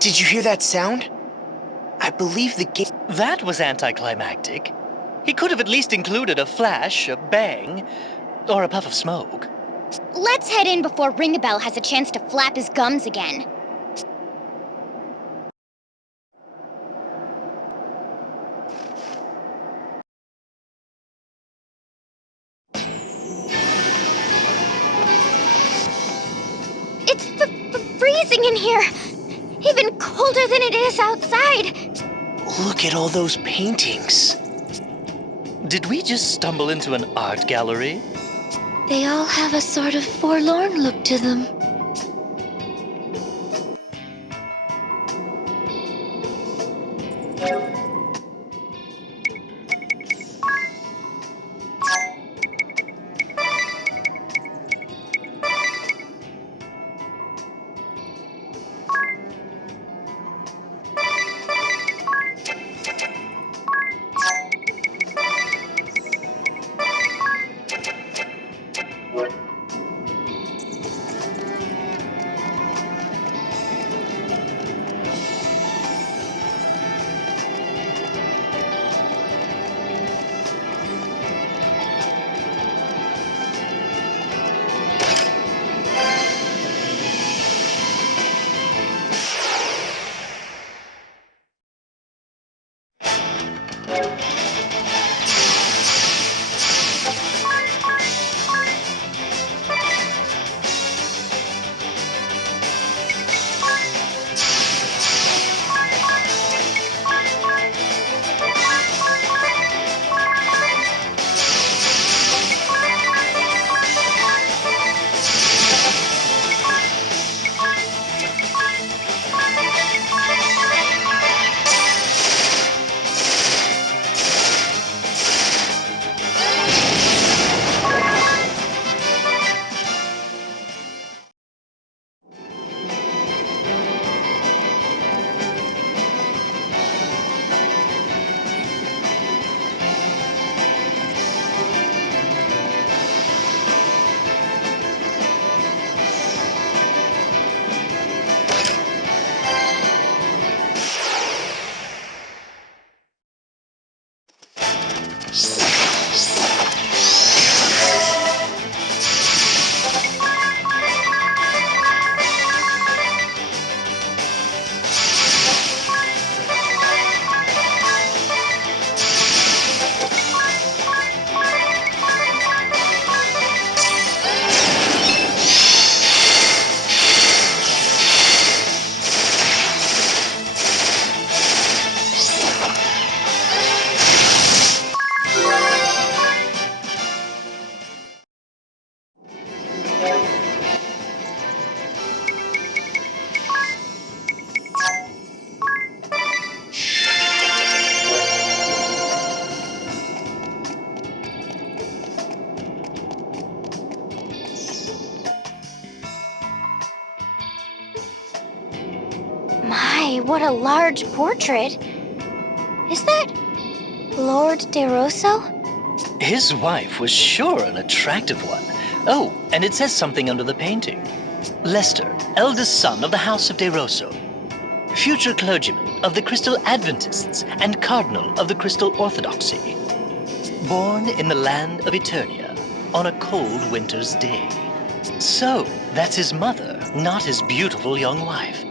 Did you hear that sound? I believe the game... That was anticlimactic. He could have at least included a flash, a bang, or a puff of smoke. Let's head in before Ringabel has a chance to flap his gums again. It's freezing in here! Even colder than it is outside! Look at all those paintings. Did we just stumble into an art gallery? They all have a sort of forlorn look to them. My, what a large portrait. Is that Lord De Rosso? His wife was sure an attractive one. Oh, and it says something under the painting. Lester, eldest son of the House of De Rosso. Future clergyman of the Crystal Adventists and cardinal of the Crystal Orthodoxy. Born in the land of Eternia on a cold winter's day. So, that's his mother, not his beautiful young wife.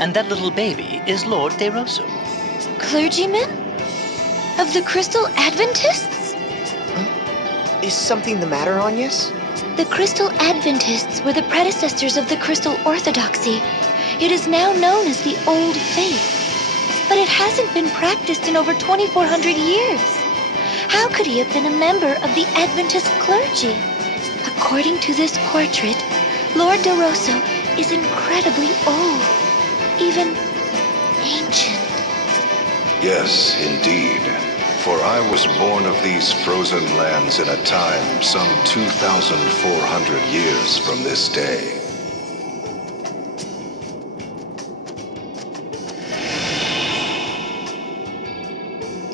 And that little baby is Lord De Rosso. Clergyman? Of the Crystal Adventists? Is something the matter, Agnes? The Crystal Adventists were the predecessors of the Crystal Orthodoxy. It is now known as the Old Faith. But it hasn't been practiced in over 2,400 years. How could he have been a member of the Adventist clergy? According to this portrait, Lord De Rosso is incredibly old, even ancient. Yes, indeed. For I was born of these frozen lands in a time some 2,400 years from this day.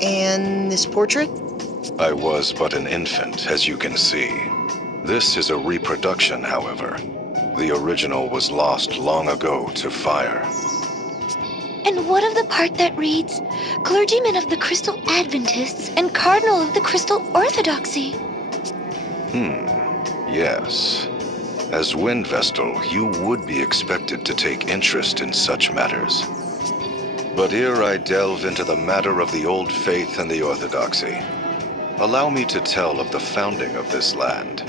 And this portrait? I was but an infant, as you can see. This is a reproduction, however. The original was lost long ago to fire. And what of the part that reads, Clergyman of the Crystal Adventists and Cardinal of the Crystal Orthodoxy? Yes. As Wind Vestal, you would be expected to take interest in such matters. But ere I delve into the matter of the old faith and the orthodoxy, allow me to tell of the founding of this land.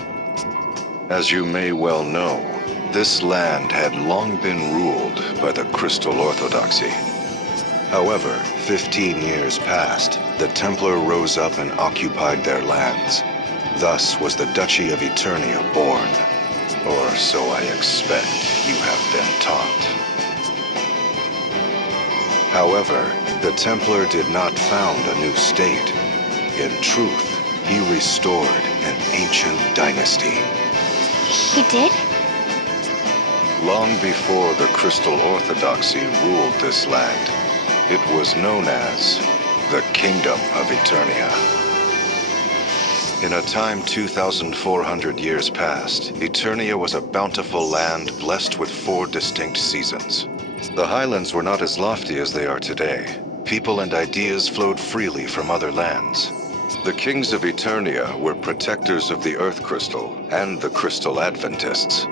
As you may well know, this land had long been ruled by the Crystal Orthodoxy. However, 15 years passed, the Templar rose up and occupied their lands. Thus was the Duchy of Eternia born. Or so I expect you have been taught. However, the Templar did not found a new state. In truth, he restored an ancient dynasty. He did? Long before the Crystal Orthodoxy ruled this land, it was known as the Kingdom of Eternia. In a time 2,400 years past, Eternia was a bountiful land blessed with 4 distinct seasons. The highlands were not as lofty as they are today. People and ideas flowed freely from other lands. The kings of Eternia were protectors of the Earth Crystal and the Crystal Adventists.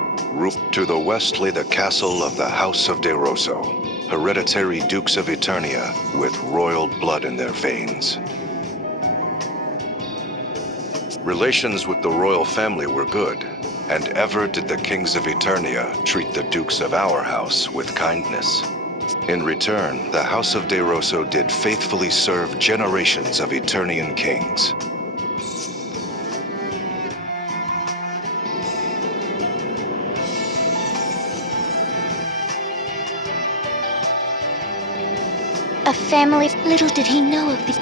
To the west lay the castle of the House of De Rosso, hereditary dukes of Eternia with royal blood in their veins. Relations with the royal family were good, and ever did the kings of Eternia treat the dukes of our house with kindness. In return, the House of De Rosso did faithfully serve generations of Eternian kings. A family. Little did he know of the...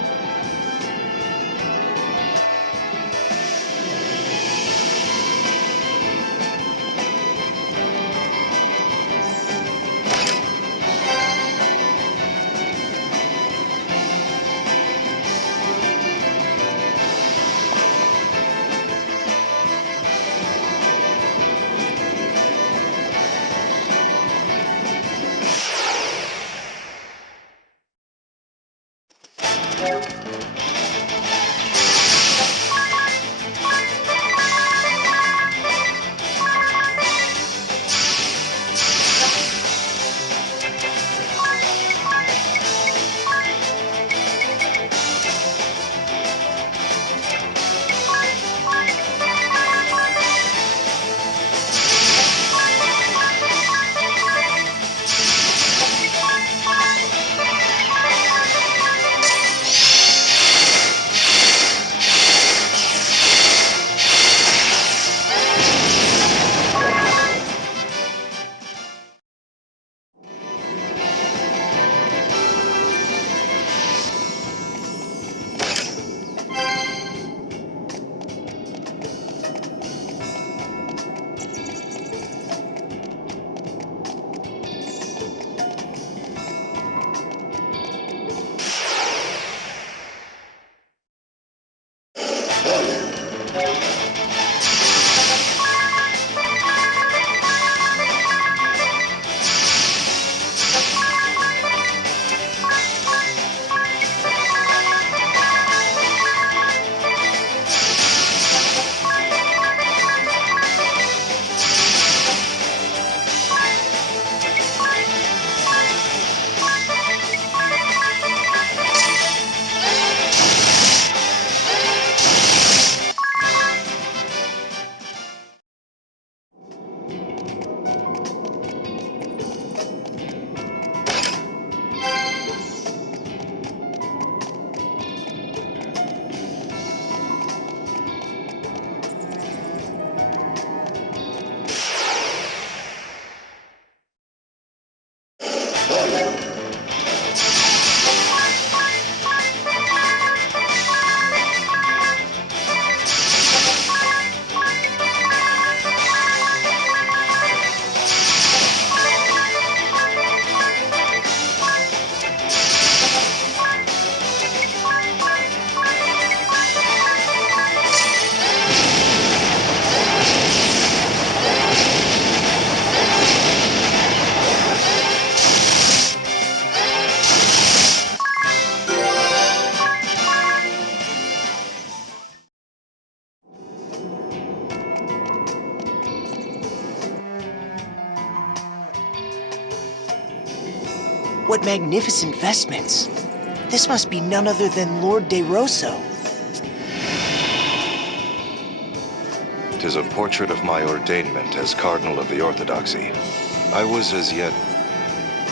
What magnificent vestments. This must be none other than Lord De Rosso. 'Tis a portrait of my ordainment as Cardinal of the Orthodoxy. I was as yet...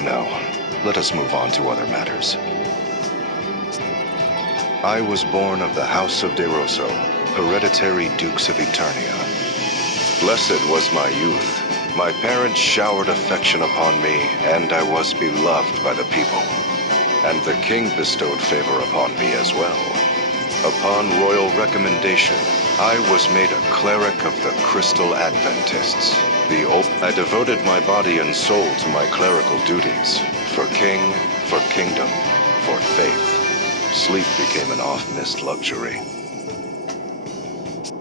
No, let us move on to other matters. I was born of the House of De Rosso, hereditary Dukes of Eternia. Blessed was my youth. My parents showered affection upon me, and I was beloved by the people. And the king bestowed favor upon me as well. Upon royal recommendation, I was made a cleric of the Crystal Adventists. I devoted my body and soul to my clerical duties. For king, for kingdom, for faith. Sleep became an oft-missed luxury.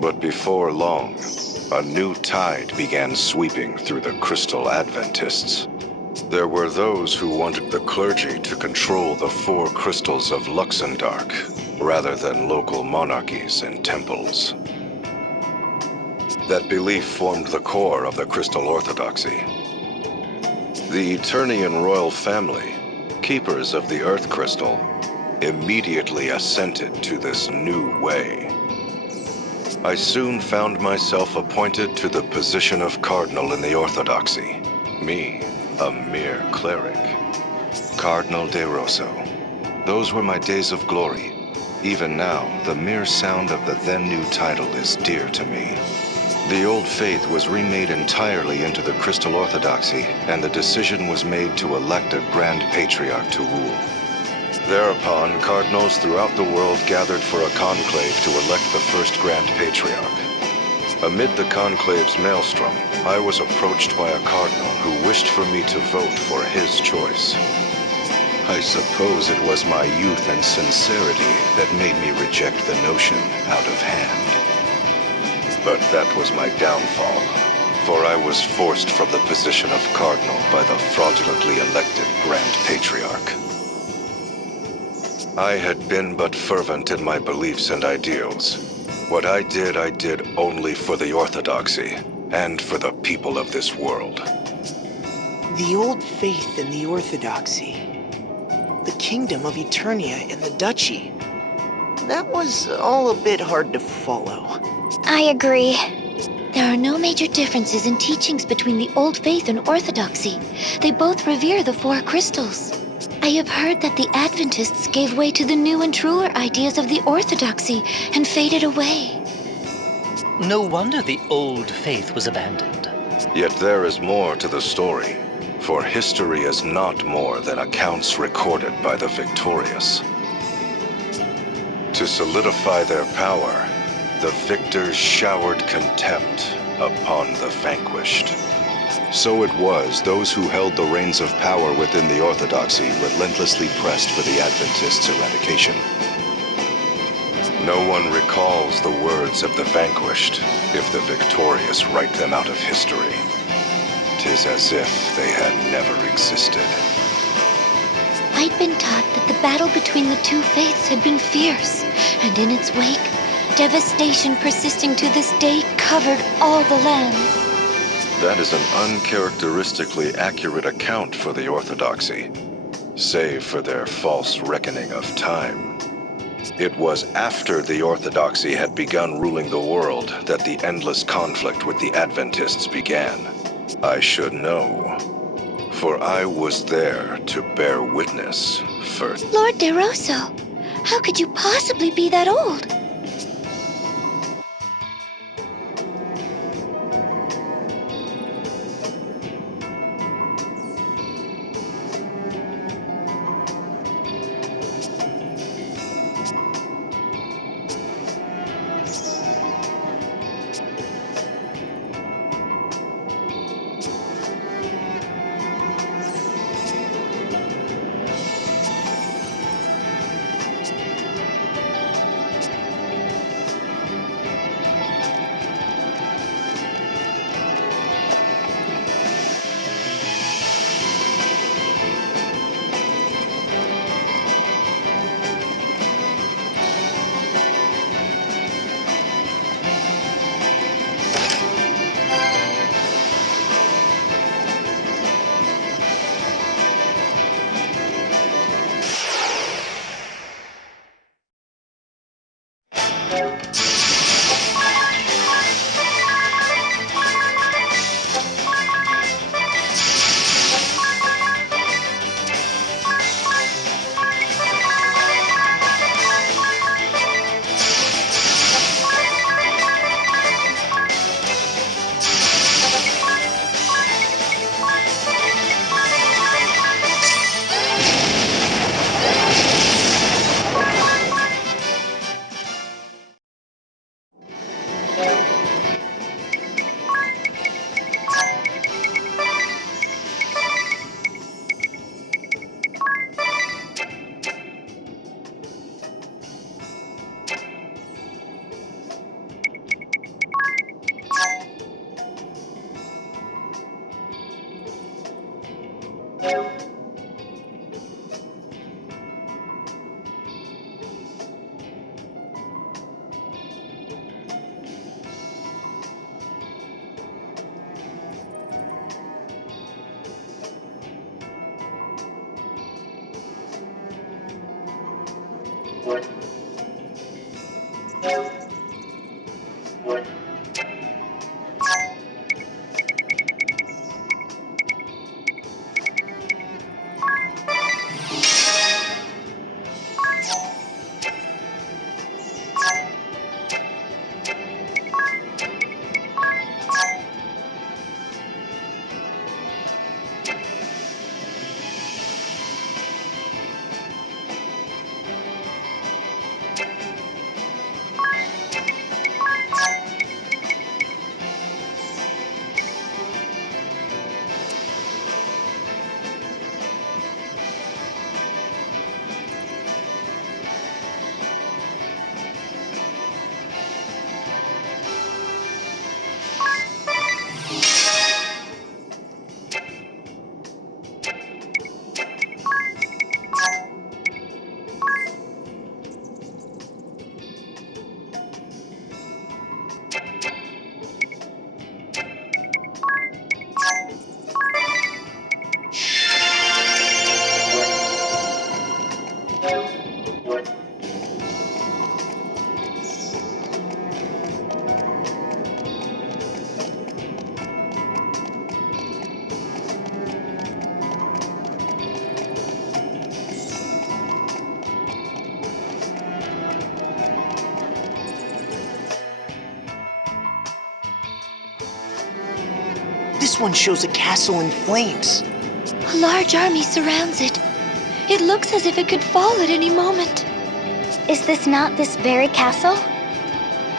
But before long, a new tide began sweeping through the Crystal Adventists. There were those who wanted the clergy to control the 4 crystals of Luxembourg, rather than local monarchies and temples. That belief formed the core of the Crystal Orthodoxy. The Eternian royal family, keepers of the Earth Crystal, immediately assented to this new way. I soon found myself appointed to the position of Cardinal in the Orthodoxy. Me, a mere cleric. Cardinal De Rosso. Those were my days of glory. Even now, the mere sound of the then-new title is dear to me. The old faith was remade entirely into the Crystal Orthodoxy, and the decision was made to elect a Grand Patriarch to rule. Thereupon, cardinals throughout the world gathered for a conclave to elect the first Grand Patriarch. Amid the conclave's maelstrom, I was approached by a cardinal who wished for me to vote for his choice. I suppose it was my youth and sincerity that made me reject the notion out of hand. But that was my downfall, for I was forced from the position of cardinal by the fraudulently elected Grand Patriarch. I had been but fervent in my beliefs and ideals. What I did only for the Orthodoxy, and for the people of this world. The old faith and the Orthodoxy. The Kingdom of Eternia and the Duchy. That was all a bit hard to follow. I agree. There are no major differences in teachings between the Old Faith and Orthodoxy. They both revere the 4 crystals. I have heard that the Adventists gave way to the new and truer ideas of the Orthodoxy and faded away. No wonder the Old Faith was abandoned. Yet there is more to the story, for history is not more than accounts recorded by the victorious. To solidify their power, the victors showered contempt upon the vanquished. So it was those who held the reins of power within the Orthodoxy relentlessly pressed for the Adventists' eradication. No one recalls the words of the vanquished if the victorious write them out of history. 'Tis as if they had never existed. I'd been taught that the battle between the 2 faiths had been fierce, and in its wake, devastation persisting to this day covered all the lands. That is an uncharacteristically accurate account for the Orthodoxy, save for their false reckoning of time. It was after the Orthodoxy had begun ruling the world that the endless conflict with the Adventists began. I should know, for I was there to bear witness for... Lord De Rosso, how could you possibly be that old? This one shows a castle in flames. A large army surrounds it. It looks as if it could fall at any moment. Is this not this very castle?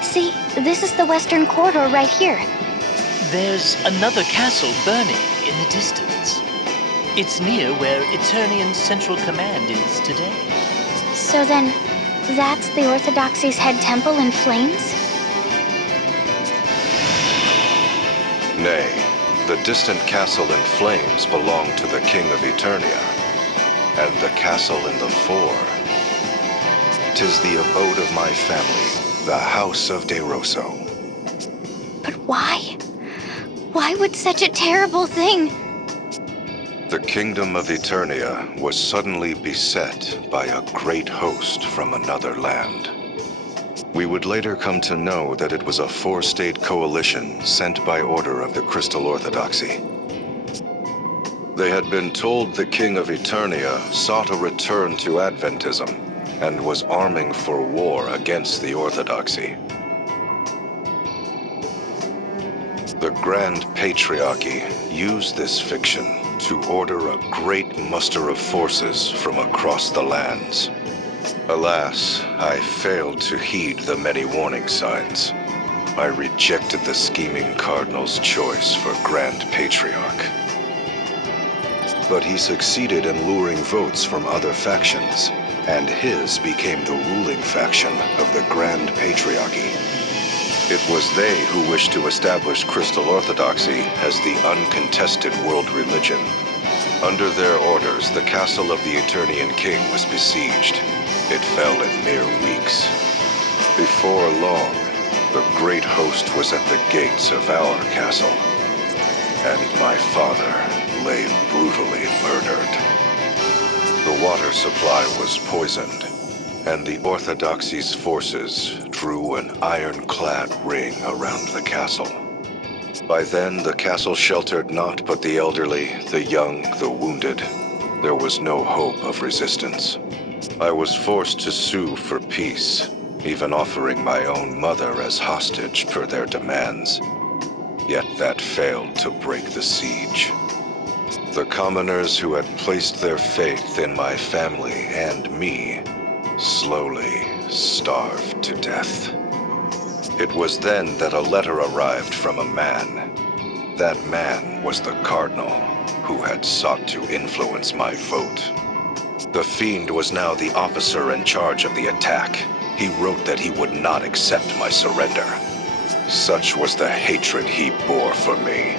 See, this is the western corridor right here. There's another castle burning in the distance. It's near where Eternian's central command is today. So then, that's the Orthodoxy's head temple in flames? Nay, the distant castle in flames belonged to the King of Eternia, and the castle in the fore, 'tis the abode of my family, the House of De Rosso. But why? Why would such a terrible thing? The kingdom of Eternia was suddenly beset by a great host from another land. We would later come to know that it was a four-state coalition sent by order of the Crystal Orthodoxy. They had been told the King of Eternia sought a return to Adventism and was arming for war against the Orthodoxy. The Grand Patriarchy used this fiction to order a great muster of forces from across the lands. Alas, I failed to heed the many warning signs. I rejected the scheming Cardinal's choice for Grand Patriarch. But he succeeded in luring votes from other factions, and his became the ruling faction of the Grand Patriarchy. It was they who wished to establish Crystal Orthodoxy as the uncontested world religion. Under their orders, the castle of the Eternian King was besieged. It fell in mere weeks. Before long, the great host was at the gates of our castle, and my father lay brutally murdered. The water supply was poisoned, and the Orthodoxy's forces drew an ironclad ring around the castle. By then, the castle sheltered naught but the elderly, the young, the wounded. There was no hope of resistance. I was forced to sue for peace, even offering my own mother as hostage per their demands. Yet that failed to break the siege. The commoners who had placed their faith in my family and me slowly starved to death. It was then that a letter arrived from a man. That man was the cardinal who had sought to influence my vote. The fiend was now the officer in charge of the attack. He wrote that he would not accept my surrender. Such was the hatred he bore for me.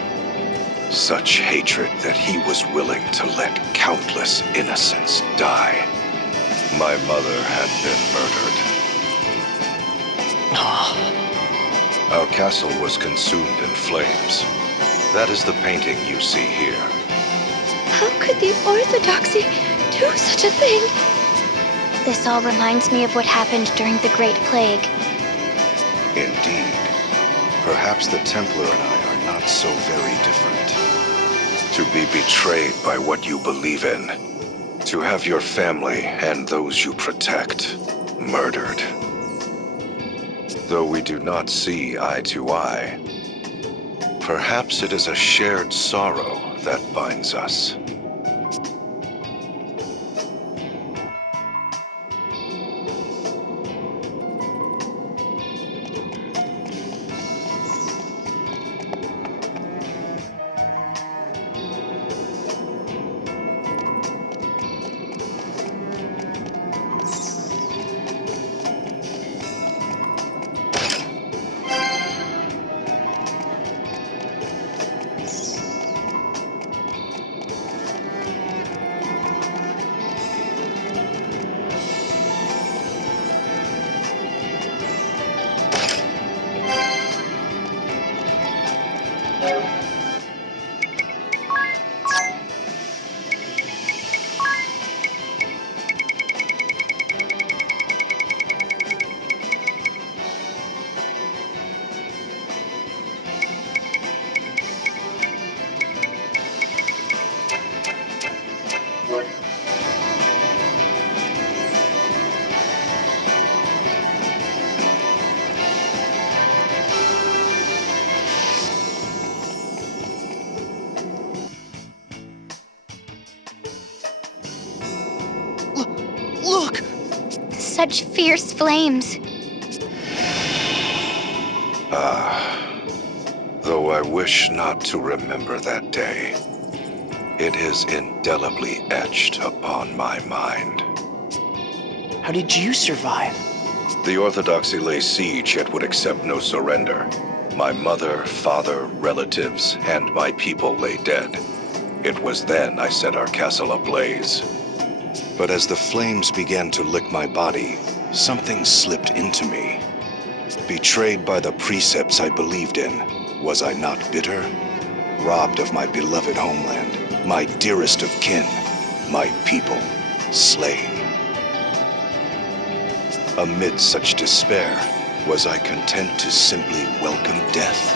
Such hatred that he was willing to let countless innocents die. My mother had been murdered. Our castle was consumed in flames. That is the painting you see here. How could the Orthodoxy do such a thing? This all reminds me of what happened during the Great Plague. Indeed. Perhaps the Templar and I are not so very different. To be betrayed by what you believe in. To have your family and those you protect murdered. Though we do not see eye to eye, perhaps it is a shared sorrow that binds us. Look! Such fierce flames. Though I wish not to remember that day, it is indelibly etched upon my mind. How did you survive? The Orthodoxy lay siege yet would accept no surrender. My mother, father, relatives, and my people lay dead. It was then I set our castle ablaze. But as the flames began to lick my body, something slipped into me. Betrayed by the precepts I believed in, was I not bitter? Robbed of my beloved homeland, my dearest of kin, my people, slain. Amid such despair, was I content to simply welcome death?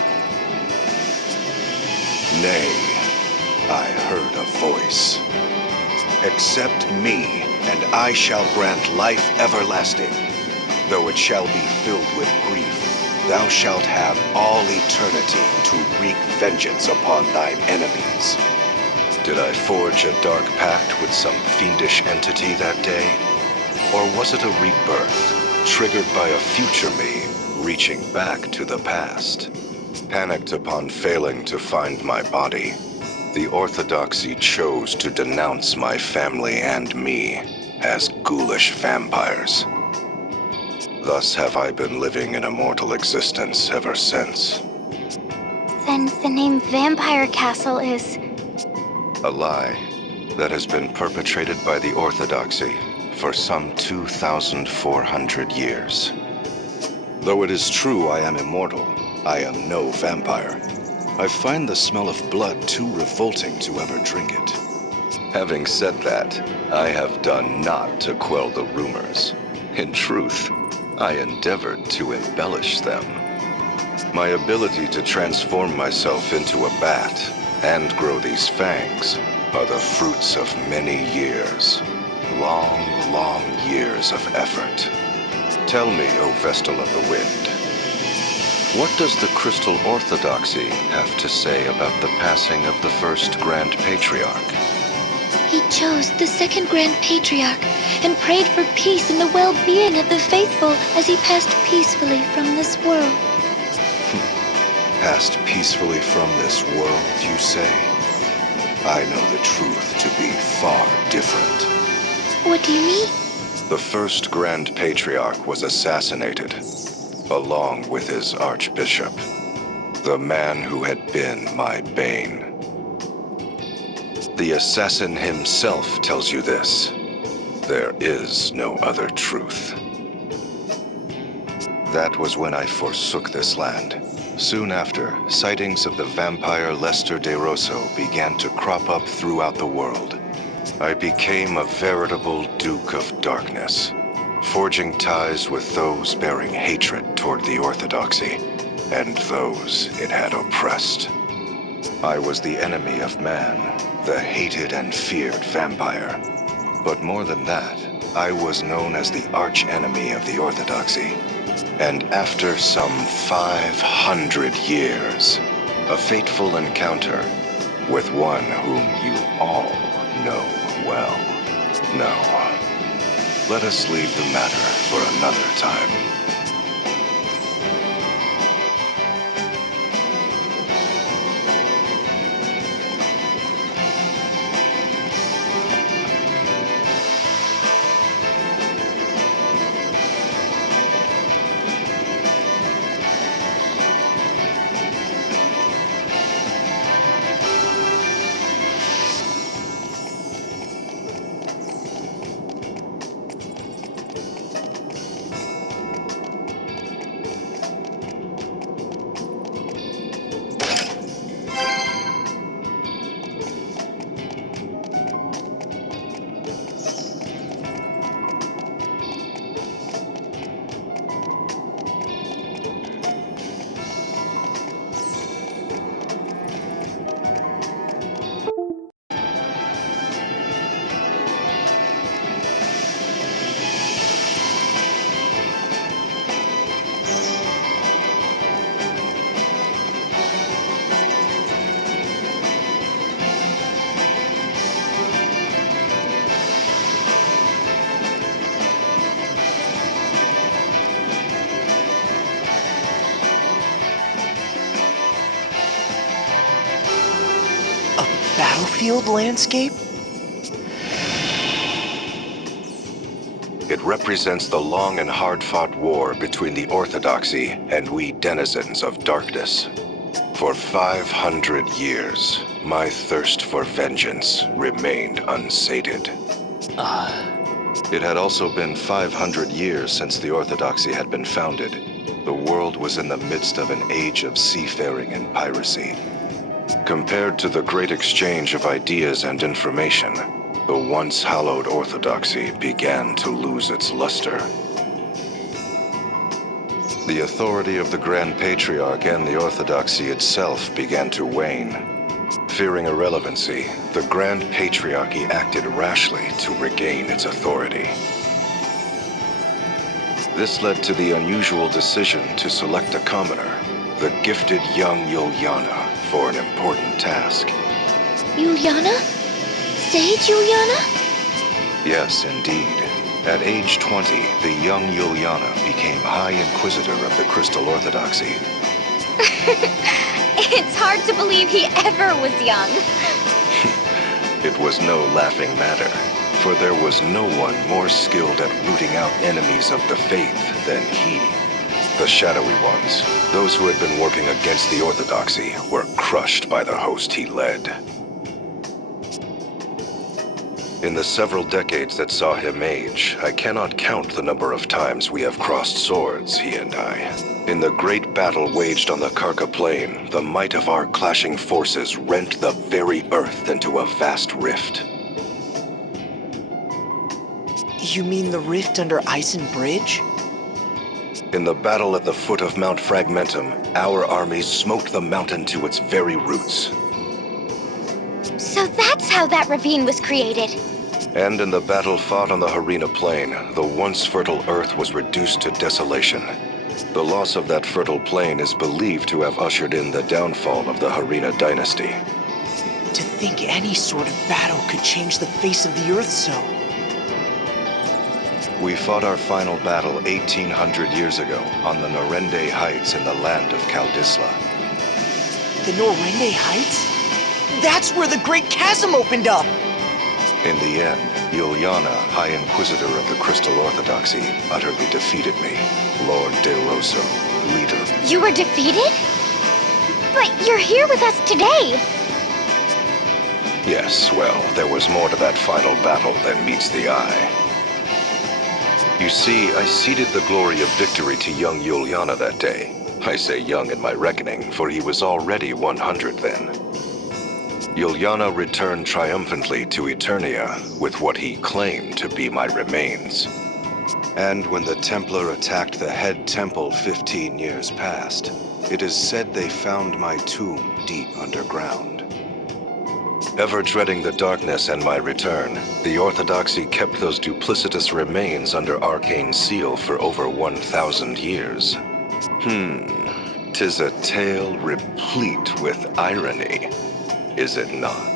Nay, I heard a voice. Accept me, and I shall grant life everlasting. Though it shall be filled with grief, thou shalt have all eternity to wreak vengeance upon thine enemies. Did I forge a dark pact with some fiendish entity that day? Or was it a rebirth, triggered by a future me, reaching back to the past? Panicked upon failing to find my body, the Orthodoxy chose to denounce my family and me as ghoulish vampires. Thus have I been living an immortal existence ever since. Then the name Vampire Castle is... A lie that has been perpetrated by the Orthodoxy for some 2,400 years. Though it is true I am immortal, I am no vampire. I find the smell of blood too revolting to ever drink it. Having said that, I have done naught to quell the rumors. In truth, I endeavored to embellish them. My ability to transform myself into a bat and grow these fangs are the fruits of many years. Long, long years of effort. Tell me, O Vestal of the Wind, what does the Crystal Orthodoxy have to say about the passing of the first Grand Patriarch? He chose the second Grand Patriarch and prayed for peace and the well-being of the faithful as he passed peacefully from this world. Passed peacefully from this world, you say? I know the truth to be far different. What do you mean? The first Grand Patriarch was assassinated, along with his Archbishop, the man who had been my bane. The assassin himself tells you this. There is no other truth. That was when I forsook this land. Soon after, sightings of the vampire Lester de Rosso began to crop up throughout the world. I became a veritable Duke of Darkness, forging ties with those bearing hatred toward the Orthodoxy, and those it had oppressed. I was the enemy of man, the hated and feared vampire. But more than that, I was known as the arch-enemy of the Orthodoxy. And after some 500 years, a fateful encounter with one whom you all know well. No, let us leave the matter for another time. Battlefield landscape? It represents the long and hard-fought war between the Orthodoxy and we denizens of darkness. For 500 years, my thirst for vengeance remained unsated. It had also been 500 years since the Orthodoxy had been founded. The world was in the midst of an age of seafaring and piracy. Compared to the great exchange of ideas and information, the once hallowed Orthodoxy began to lose its luster. The authority of the Grand Patriarch and the Orthodoxy itself began to wane. Fearing irrelevancy, the Grand Patriarchy acted rashly to regain its authority. This led to the unusual decision to select a commoner, the gifted young Yuliana, for an important task. Yuliana? Sage Yuliana? Yes, indeed. At age 20, the young Yuliana became High Inquisitor of the Crystal Orthodoxy. It's hard to believe he ever was young. It was no laughing matter, for there was no one more skilled at rooting out enemies of the faith than he. The shadowy ones, those who had been working against the Orthodoxy, were crushed by the host he led. In the several decades that saw him age, I cannot count the number of times we have crossed swords, he and I. In the great battle waged on the Karka Plain, the might of our clashing forces rent the very earth into a vast rift. You mean the rift under Ison Bridge? In the battle at the foot of Mount Fragmentum, our armies smoked the mountain to its very roots. So that's how that ravine was created. And in the battle fought on the Harina Plain, the once fertile earth was reduced to desolation. The loss of that fertile plain is believed to have ushered in the downfall of the Harina dynasty. To think any sort of battle could change the face of the earth so. We fought our final battle 1800 years ago on the Norende Heights in the land of Kaldisla. The Norende Heights? That's where the Great Chasm opened up! In the end, Yuliana, High Inquisitor of the Crystal Orthodoxy, utterly defeated me. Lord De Rosso, leader. You were defeated? But you're here with us today! Yes, well, there was more to that final battle than meets the eye. You see, I ceded the glory of victory to young Yuliana that day. I say young in my reckoning, for he was already 100 then. Yuliana returned triumphantly to Eternia with what he claimed to be my remains. And when the Templar attacked the head temple 15 years past, it is said they found my tomb deep underground. Ever dreading the darkness and my return, the Orthodoxy kept those duplicitous remains under arcane seal for over 1,000 years. 'Tis a tale replete with irony, is it not?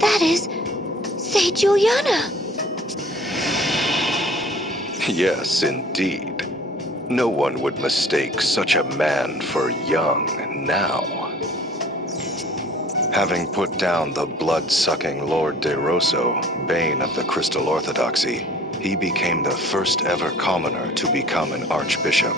That is Sage Juliana. Yes, indeed. No one would mistake such a man for young now. Having put down the blood-sucking Lord De Rosso, bane of the Crystal Orthodoxy, he became the first ever commoner to become an archbishop.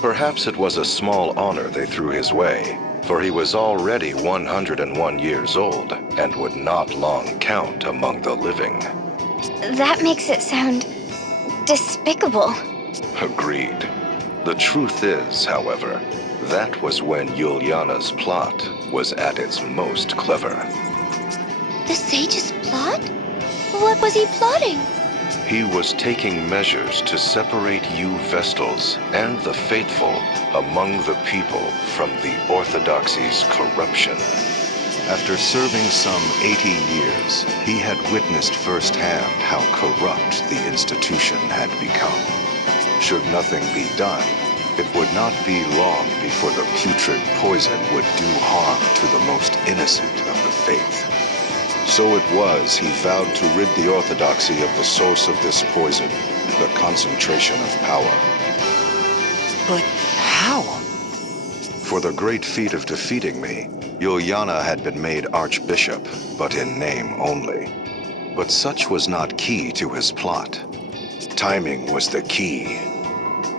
Perhaps it was a small honor they threw his way, for he was already 101 years old and would not long count among the living. That makes it sound despicable. Agreed. The truth is, however, that was when Yuliana's plot was at its most clever. The sage's plot? What was he plotting? He was taking measures to separate you Vestals and the faithful among the people from the Orthodoxy's corruption. After serving some 80 years, he had witnessed firsthand how corrupt the institution had become. Should nothing be done, it would not be long before the putrid poison would do harm to the most innocent of the faith. So it was he vowed to rid the Orthodoxy of the source of this poison, the concentration of power. But how? For the great feat of defeating me, Yuliana had been made archbishop, but in name only. But such was not key to his plot. Timing was the key.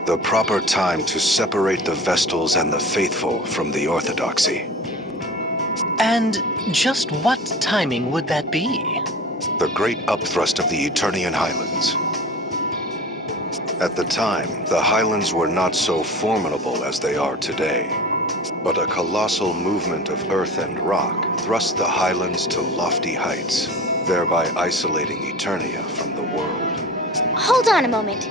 The proper time to separate the Vestals and the faithful from the Orthodoxy. And just what timing would that be? The great upthrust of the Eternian Highlands. At the time, the Highlands were not so formidable as they are today. But a colossal movement of earth and rock thrust the Highlands to lofty heights, thereby isolating Eternia from the world. Hold on a moment.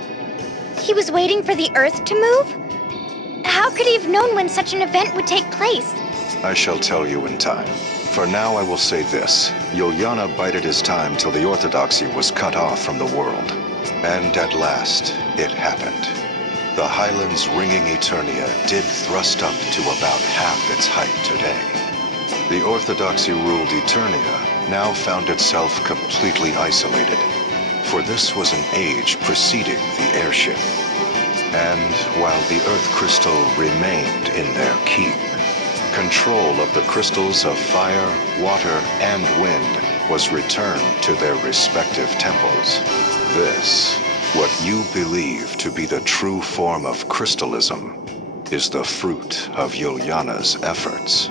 He was waiting for the Earth to move? How could he have known when such an event would take place? I shall tell you in time. For now I will say this. Yuliana bided his time till the Orthodoxy was cut off from the world. And at last, it happened. The Highlands ringing Eternia did thrust up to about half its height today. The Orthodoxy ruled Eternia, now found itself completely isolated, for this was an age preceding the airship. And while the Earth crystal remained in their keep, control of the crystals of fire, water, and wind was returned to their respective temples. This, what you believe to be the true form of crystalism, is the fruit of Yuliana's efforts.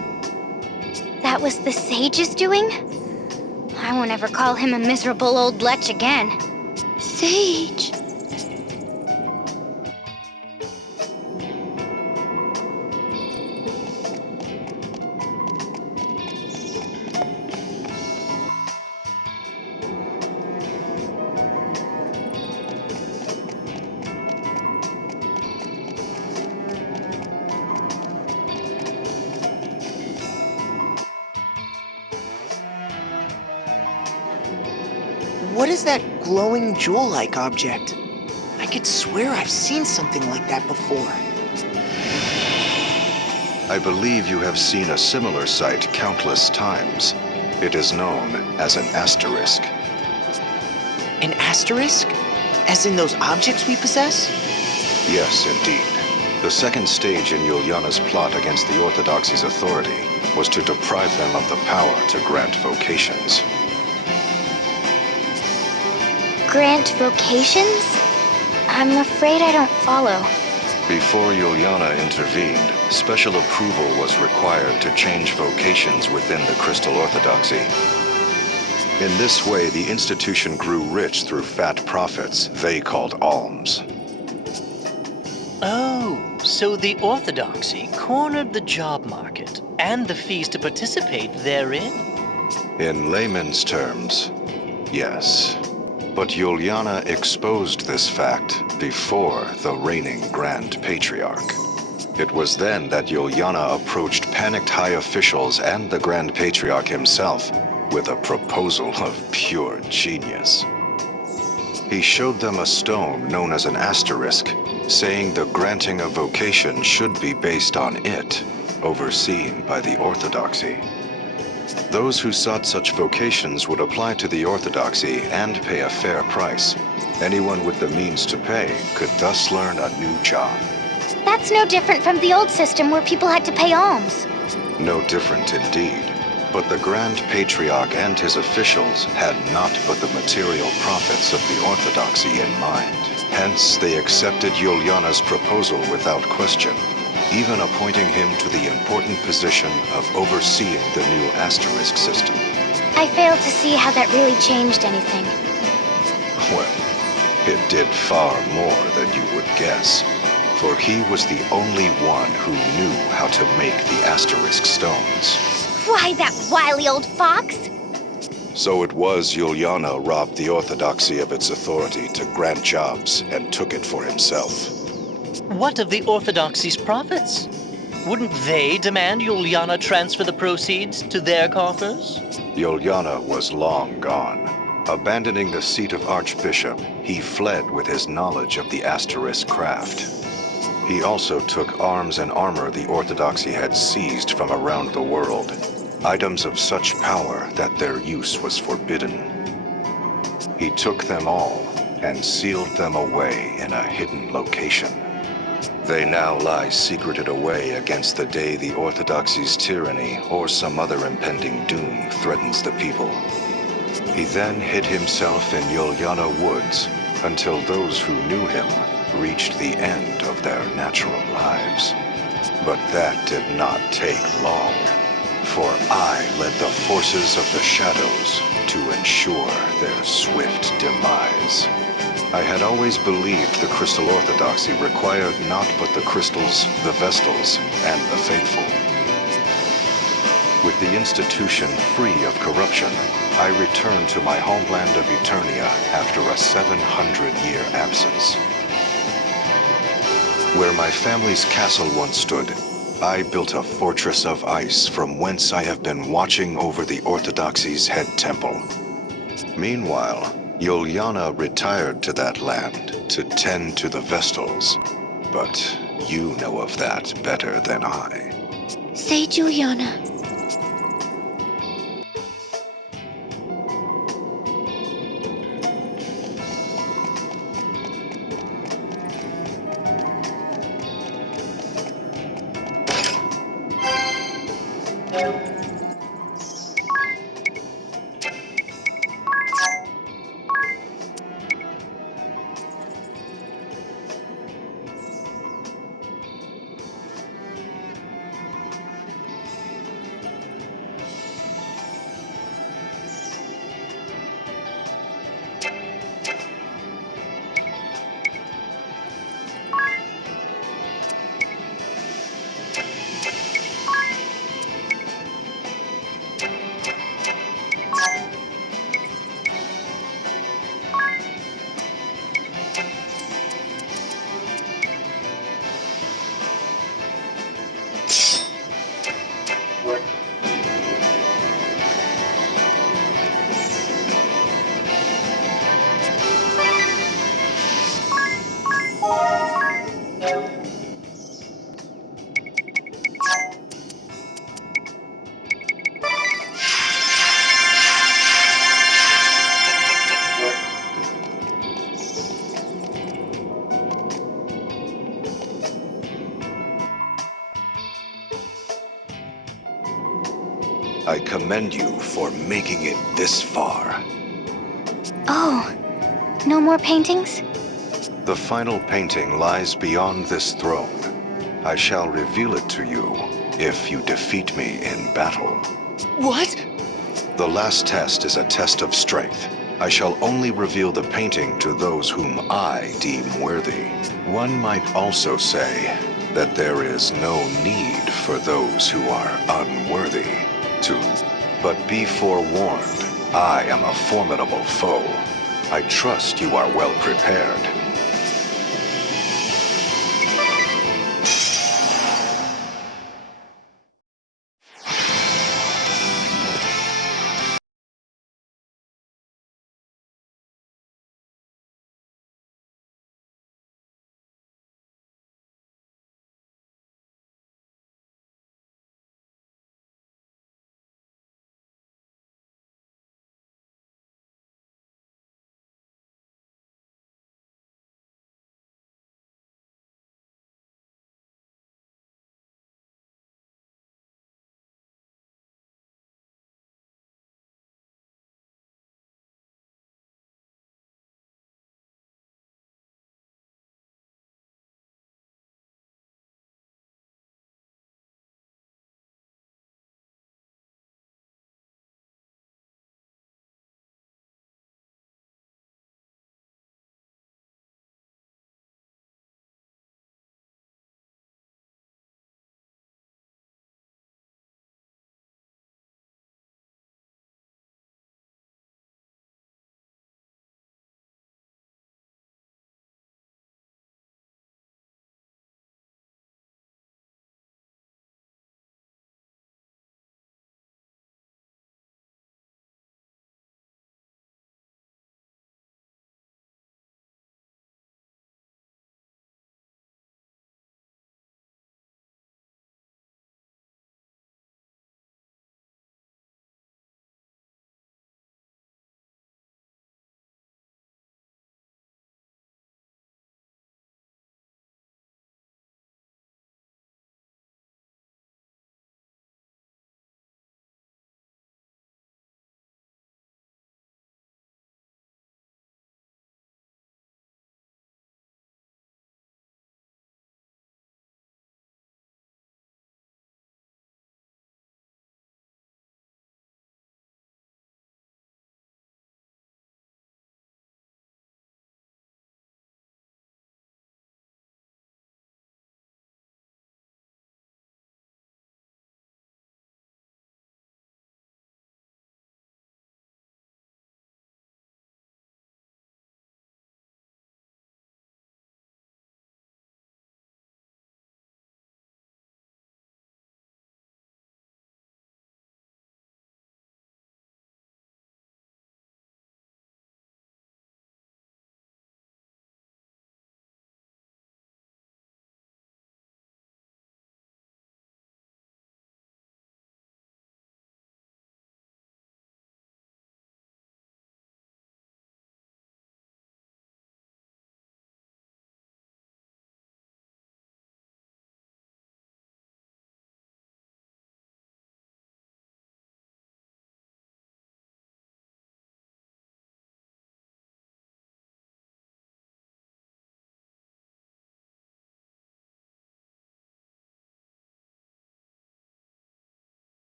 That was the sage's doing? I won't ever call him a miserable old lech again. Sage. What is that glowing jewel-like object? I could swear I've seen something like that before. I believe you have seen a similar sight countless times. It is known as an asterisk. An asterisk? As in those objects we possess? Yes, indeed. The second stage in Yuliana's plot against the Orthodoxy's authority was to deprive them of the power to grant vocations. Grant vocations? I'm afraid I don't follow. Before Yuliana intervened, special approval was required to change vocations within the Crystal Orthodoxy. In this way, the institution grew rich through fat profits they called alms. Oh, so the Orthodoxy cornered the job market and the fees to participate therein? In layman's terms, yes. But Yuliana exposed this fact before the reigning Grand Patriarch. It was then that Yuliana approached panicked high officials and the Grand Patriarch himself with a proposal of pure genius. He showed them a stone known as an asterisk, saying the granting of vocation should be based on it, overseen by the Orthodoxy. Those who sought such vocations would apply to the Orthodoxy and pay a fair price. Anyone with the means to pay could thus learn a new job. That's no different from the old system where people had to pay alms. No different indeed. But the Grand Patriarch and his officials had not but the material profits of the Orthodoxy in mind. Hence, they accepted Yuliana's proposal without question, even appointing him to the important position of overseeing the new asterisk system. I fail to see how that really changed anything. Well, it did far more than you would guess, for he was the only one who knew how to make the asterisk stones. Why, that wily old fox! So it was Yuliana robbed the Orthodoxy of its authority to grant jobs and took it for himself. What of the Orthodoxy's profits? Wouldn't they demand Yuliana transfer the proceeds to their coffers? Yuliana was long gone. Abandoning the seat of Archbishop, he fled with his knowledge of the asterisk craft. He also took arms and armor the Orthodoxy had seized from around the world, items of such power that their use was forbidden. He took them all and sealed them away in a hidden location. They now lie secreted away against the day the Orthodoxy's tyranny or some other impending doom threatens the people. He then hid himself in Yuliana Woods until those who knew him reached the end of their natural lives. But that did not take long, for I led the forces of the shadows to ensure their swift demise. I had always believed the Crystal Orthodoxy required not but the crystals, the Vestals, and the faithful. With the institution free of corruption, I returned to my homeland of Eternia after a 700-year absence. Where my family's castle once stood, I built a fortress of ice from whence I have been watching over the Orthodoxy's head temple. Meanwhile, Yuliana retired to that land to tend to the Vestals, but you know of that better than I. Say, Juliana. I commend you for making it this far. Oh, no more paintings? The final painting lies beyond this throne. I shall reveal it to you if you defeat me in battle. What? The last test is a test of strength. I shall only reveal the painting to those whom I deem worthy. One might also say that there is no need for those who are unworthy to. But be forewarned, I am a formidable foe. I trust you are well prepared.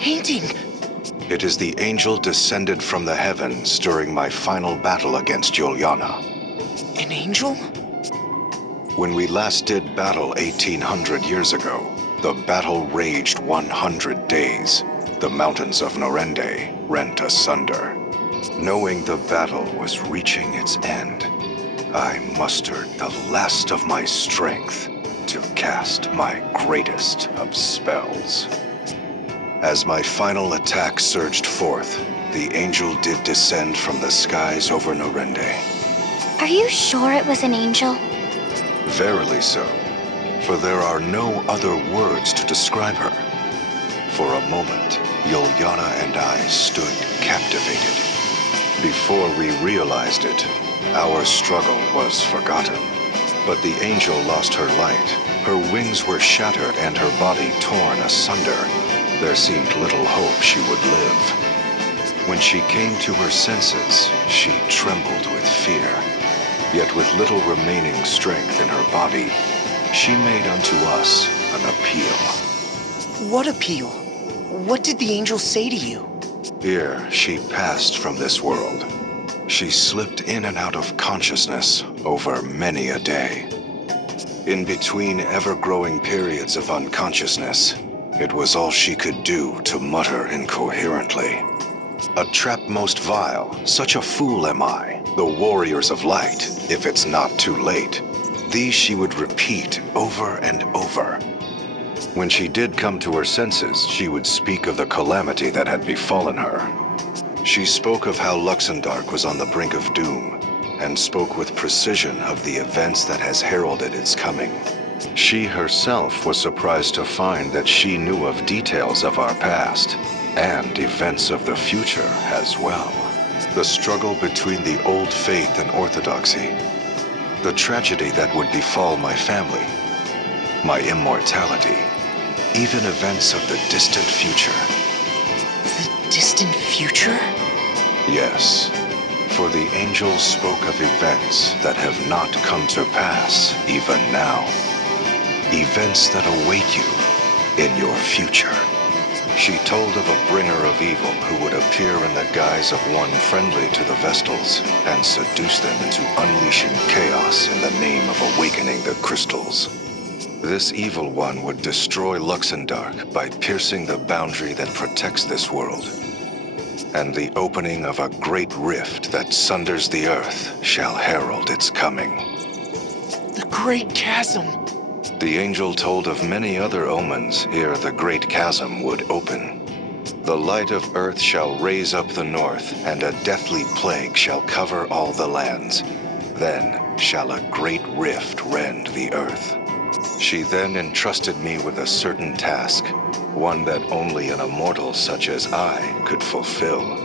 painting! It is the angel descended from the heavens during my final battle against Juliana. An angel? When we last did battle 1800 years ago, the battle raged 100 days. The mountains of Norende rent asunder. Knowing the battle was reaching its end, I mustered the last of my strength to cast my greatest of spells. As my final attack surged forth, the angel did descend from the skies over Norende. Are you sure it was an angel? Verily so, for there are no other words to describe her. For a moment, Juliana and I stood captivated. Before we realized it, our struggle was forgotten. But the angel lost her light. Her wings were shattered and her body torn asunder. There seemed little hope she would live. When she came to her senses, she trembled with fear. Yet with little remaining strength in her body, she made unto us an appeal. What appeal? What did the angel say to you? Ere she passed from this world, she slipped in and out of consciousness over many a day. In between ever-growing periods of unconsciousness, it was all she could do to mutter incoherently. A trap most vile, such a fool am I, the warriors of light, if it's not too late. These she would repeat over and over. When she did come to her senses, she would speak of the calamity that had befallen her. She spoke of how Luxembourg was on the brink of doom, and spoke with precision of the events that has heralded its coming. She herself was surprised to find that she knew of details of our past, and events of the future as well. The struggle between the old faith and orthodoxy, the tragedy that would befall my family, my immortality, even events of the distant future. The distant future? Yes, for the angel spoke of events that have not come to pass even now. Events that await you in your future. She told of a bringer of evil who would appear in the guise of one friendly to the Vestals and seduce them into unleashing chaos in the name of awakening the crystals. This evil one would destroy Luxembourg by piercing the boundary that protects this world. And the opening of a great rift that sunders the earth shall herald its coming. The Great Chasm! The angel told of many other omens ere the great chasm would open. The light of earth shall raise up the north, and a deathly plague shall cover all the lands. Then shall a great rift rend the earth. She then entrusted me with a certain task, one that only an immortal such as I could fulfill.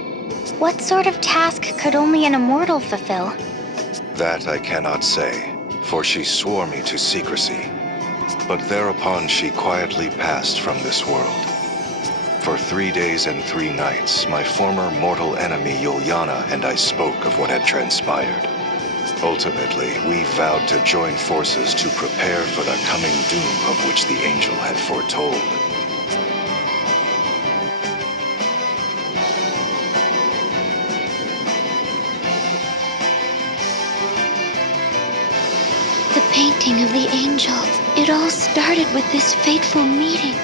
What sort of task could only an immortal fulfill? That I cannot say, for she swore me to secrecy. But thereupon she quietly passed from this world. For 3 days and 3 nights, my former mortal enemy Juliana and I spoke of what had transpired. Ultimately, we vowed to join forces to prepare for the coming doom of which the angel had foretold. The painting of the angel. It all started with this fateful meeting.